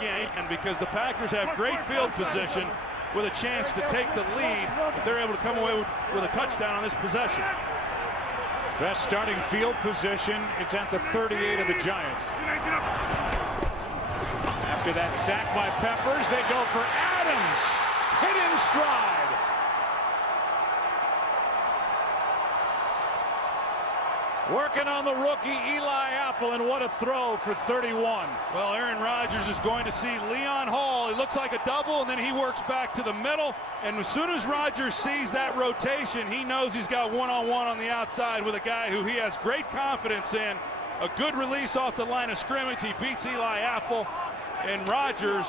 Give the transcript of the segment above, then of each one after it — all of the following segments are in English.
again, and because the Packers have great field position with a chance to take the lead if they're able to come away with a touchdown on this possession. Best starting field position. It's at the 38 of the Giants. After that sack by Peppers, they go for Adams. Hit in stride. Working on the rookie Eli Apple, and what a throw for 31. Well, Aaron Rodgers is going to see Leon Hall. It looks like a double, and then he works back to the middle. And as soon as Rodgers sees that rotation, he knows he's got one-on-one on the outside with a guy who he has great confidence in. A good release off the line of scrimmage. He beats Eli Apple, and Rodgers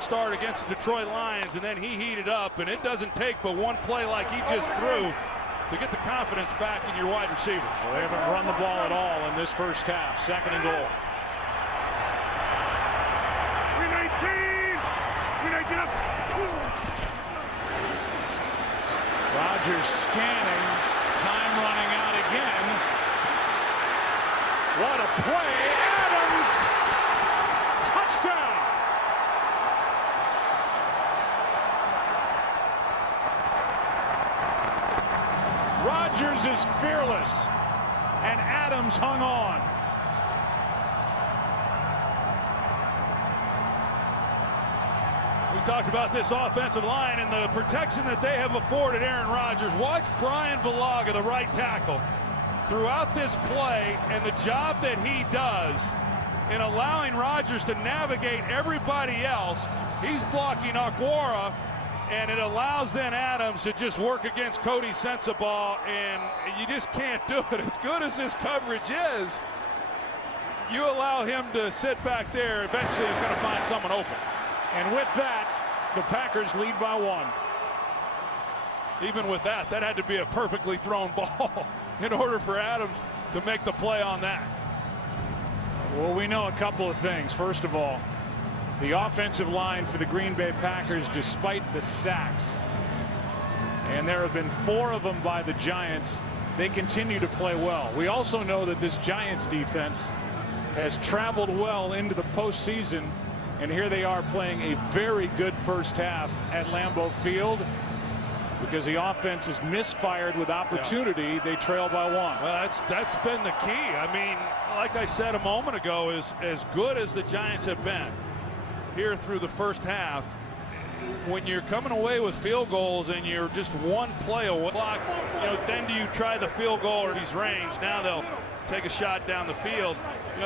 started against the Detroit Lions, and then he heated up. And it doesn't take but one play like he just threw to get the confidence back in your wide receivers. Well, they haven't run the ball at all in this first half. Second and goal. Rodgers scanning. Time running out again. What a play. Adams. Touchdown. Rodgers is fearless, and Adams hung on. We talked about this offensive line and the protection that they have afforded Aaron Rodgers. Watch Brian Bulaga, the right tackle, throughout this play, and the job that he does in allowing Rodgers to navigate everybody else. He's blocking Aguara, and it allows then Adams to just work against Cody Sensabaugh, and you just can't do it. As good as this coverage is, you allow him to sit back there, eventually he's going to find someone open. And with that, the Packers lead by 1. Even with that, that had to be a perfectly thrown ball in order for Adams to make the play on that. Well, we know a couple of things. First of all, the offensive line for the Green Bay Packers, despite the sacks, and there have been 4 of them by the Giants, they continue to play well. We also know that this Giants defense has traveled well into the postseason, and here they are playing a very good first half at Lambeau Field. Because the offense is misfired with opportunity, they trail by 1. Well, that's been the key. I mean, like I said a moment ago, as good as the Giants have been here through the first half, when you're coming away with field goals and you're just one play away, then do you try the field goal or these range? Now they'll take a shot down the field.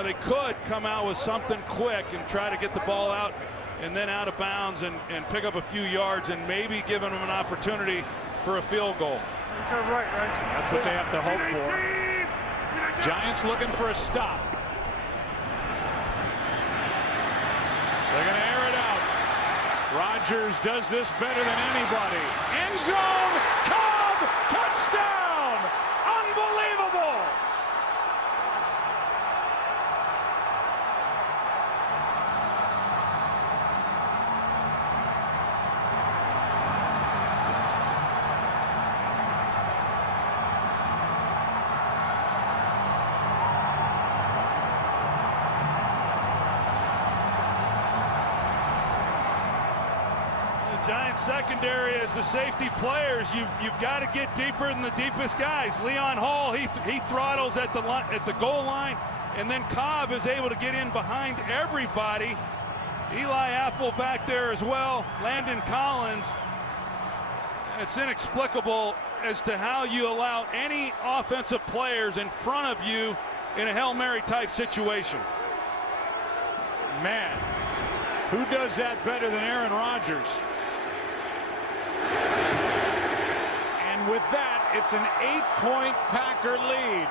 They could come out with something quick and try to get the ball out and then out of bounds and pick up a few yards and maybe giving them an opportunity for a field goal. That's what they have to hope for. Giants looking for a stop. They're going to air it out. Rodgers does this better than anybody. End zone, Cobb, touchdown! Unbelievable! Giants secondary as the safety players, you've got to get deeper than the deepest guys. Leon Hall, he throttles at the goal line, and then Cobb is able to get in behind everybody. Eli Apple back there as well. Landon Collins. It's inexplicable as to how you allow any offensive players in front of you in a Hail Mary type situation. Man, who does that better than Aaron Rodgers? And with that, it's an 8-point Packer lead.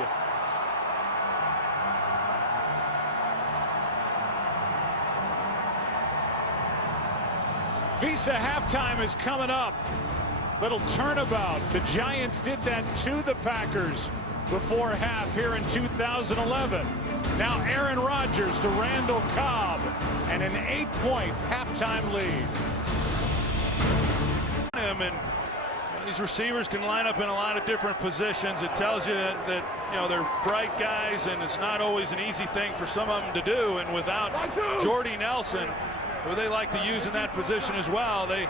Visa halftime is coming up. Little turnabout. The Giants did that to the Packers before half here in 2011. Now Aaron Rodgers to Randall Cobb, and an 8-point halftime lead. And these receivers can line up in a lot of different positions. It tells you that they're bright guys, and it's not always an easy thing for some of them to do. And without Jordy Nelson, who they like to use in that position as well. They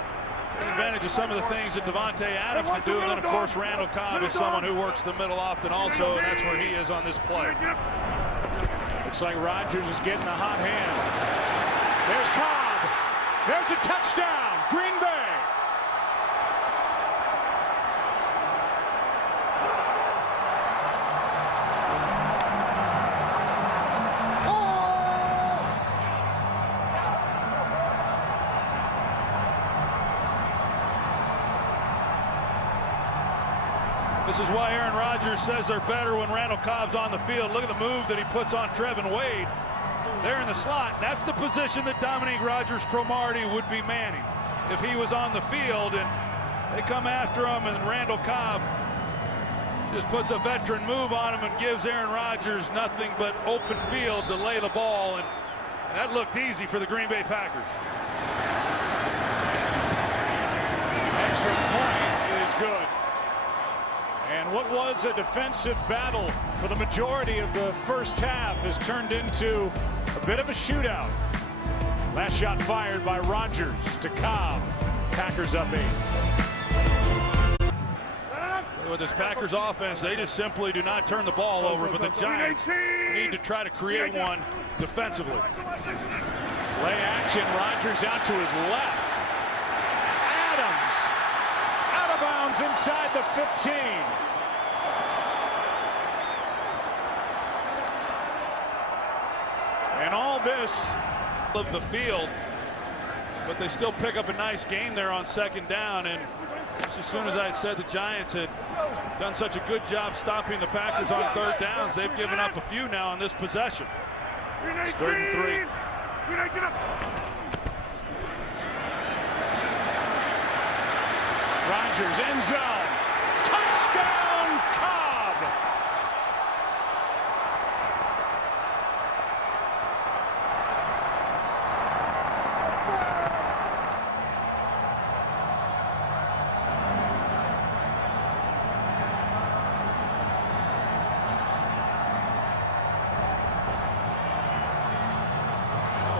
take advantage of some of the things that Devontae Adams can do. And then, of course, Randall Cobb is someone who works the middle often also, and that's where he is on this play. Looks like Rodgers is getting a hot hand. There's Cobb. There's a touchdown. Green Bay. This is why Aaron Rodgers says they're better when Randall Cobb's on the field. Look at the move that he puts on Trevin Wade. There in the slot. That's the position that Dominique Rodgers-Cromartie would be manning if he was on the field. And they come after him, and Randall Cobb just puts a veteran move on him and gives Aaron Rodgers nothing but open field to lay the ball. And that looked easy for the Green Bay Packers. Extra point is good. And what was a defensive battle for the majority of the first half has turned into a bit of a shootout. Last shot fired by Rodgers to Cobb. Packers up 8. With this Packers offense, they just simply do not turn the ball over, but the Giants need to try to create one defensively. Play action, Rodgers out to his left. Adams out of bounds inside the 15. And all this of the field, but they still pick up a nice gain there on second down. And just as soon as I had said the Giants had done such a good job stopping the Packers on third downs, they've given up a few now on this possession. It's 3rd and 3. Rodgers, end zone. Touchdown, Cobb.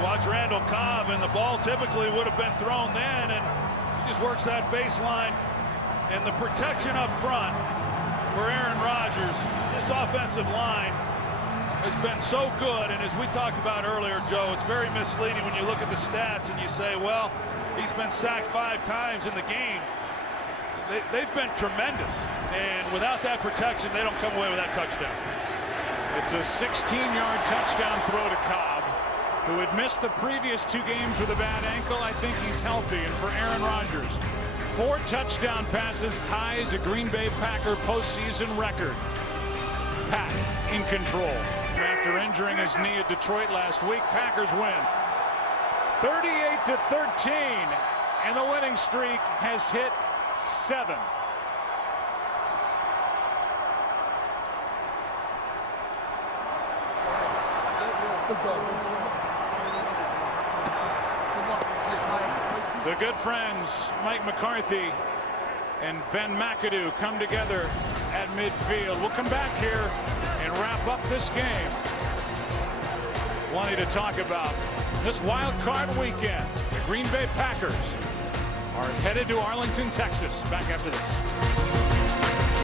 Watch Randall Cobb, and the ball typically would have been thrown then, and he just works that baseline. And the protection up front for Aaron Rodgers, this offensive line has been so good. And as we talked about earlier, Joe, it's very misleading when you look at the stats and you say, well, he's been sacked 5 times in the game. They've been tremendous, and without that protection, they don't come away with that touchdown. It's a 16-yard touchdown throw to Cobb, who had missed the previous 2 games with a bad ankle. I think he's healthy. And for Aaron Rodgers, 4 touchdown passes, ties a Green Bay Packer postseason record. Pack in control. After injuring his knee at Detroit last week, Packers win 38-13, and the winning streak has hit 7. The good friends Mike McCarthy and Ben McAdoo come together at midfield. We'll come back here and wrap up this game. Plenty to talk about. This wild card weekend, the Green Bay Packers are headed to Arlington, Texas. Back after this.